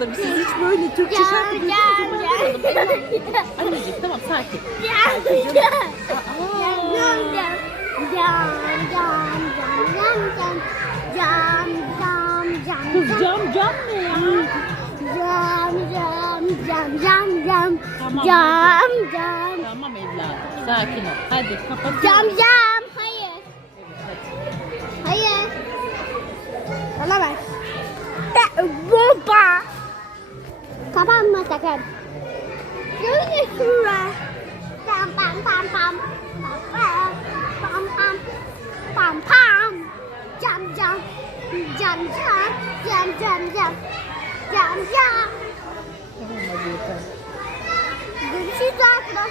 burada. Siz hiç böyle Türkçe şarkı duydunuz mu? Anneciğim tamam sakin. Kız cam ne ya? Tamam evladım sakin ol. Hadi kapatıyorum. Hayır. Hayır. Bana ver. Bomba. Kapanma sakın. Şöyle şuraya. Pam pam pam pam. Pam pam. Pam pam. Cam. Tamam hadi yeter. Görüşürüz arkadaşlar.